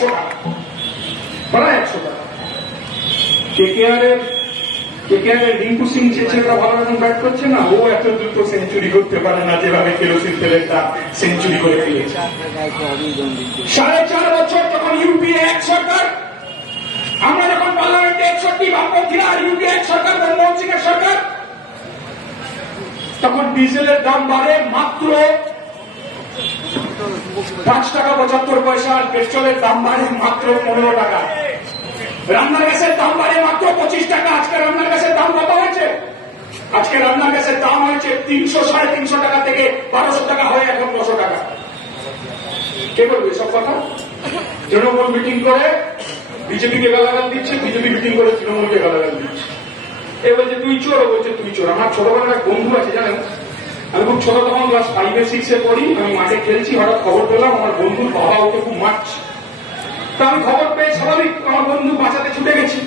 100 টাকা, প্রায় 100 টাকা। কেকেআর এর রিঙ্কু সিং যে ছেলেটা ভালো রকম ব্যাট করছে না, ও এত দ্রুত সেঞ্চুরি করতে পারে না যেভাবে কেরোসিন তেলের দাম সেঞ্চুরি করে ফেলেছে। 4.5 বছর যখন ইউপিএ এক সরকার, আমরা যখন পার্লামেন্টে 61 বামপন্থীরা, আর ইউপিএ এক সরকার, মনমোহন সিং এর সরকার, তখন ডিজেলের দাম বাড়ে মাত্র 5 টাকা 75 পয়সা, আর পেট্রোলের দাম বাড়ে মাত্র 15 টাকা। রান্নার গ্যাসের দাম বাড়ে মাত্র 25 টাকা। আজকে রান্নার গ্যাসের দাম কত হয়েছে? আজকে রান্নার গ্যাসের দাম হয়েছে 300, 350 টাকা থেকে 1200 টাকা হয়ে এখন 900 টাকা। কে বলবে সব কথা? তৃণমূল মিটিং করে বিজেপিকে গালাগাল দিচ্ছে, বিজেপি মিটিং করে তৃণমূলকে গালাগাল দিচ্ছে। এ বলছে তুই চোর, ও বলছে তুই চোর। আমার ছোটবেলার এক বন্ধু আছে জানেন, আমি খুব ছোট তখন ক্লাস 5-6 পড়ি, আমি মাঠে খেলছি, হঠাৎ খবর পেলাম আমার বন্ধুর বাবা ওকে খুব মারছে। তা আমি খবর পেয়ে স্বাভাবিক আমার বন্ধু বাঁচাতে ছুটে গেছি।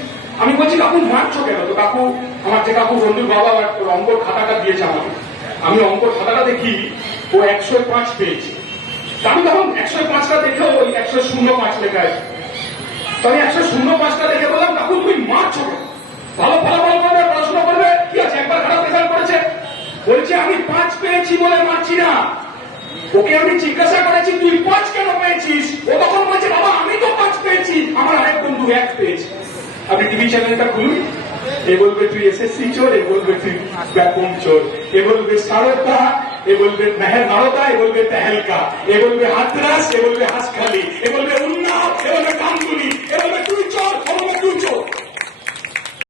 আমি বলছি কাকু মারছো কেন? তো কাকু, আমার যে কাকু বন্ধুর বাবা অঙ্কর খাতাটা দিয়েছে আমাকে, আমি অঙ্কর খাতাটা দেখি ও 105 পেয়েছে। আমি তখন 105টা দেখেও ওই 105 লেখা আছে। তো আমি 105টা দেখে বললাম কাকু তুমি মারছো কেন? ভালো ফলাফল করবে, পড়াশোনা করবে, কি আছে, একবার খারাপ রেজাল্ট করেছে। বলছে আমি 5 পেয়েছি বলে মারছি না। ওকে আমি জিজ্ঞাসা করেছি তুই 5 কেন পেয়েছিস? ও তখন বলছে বাবা আমি তো 5 পেয়েছি, আমার আরেক বন্ধু 1 পেয়েছে। আপনি টিভি চ্যানেলটা খুলুন, এ বলবে তুই এসএসসি চোর, এ বলবে তুই ব্যাপন চোর, এ বলবে সারদা, এ বলবে মেহের নারদা, এ বলবে তেহেলকা, এ বলবে হাতরাস, এ বলবে হাসখালি, এ বলবে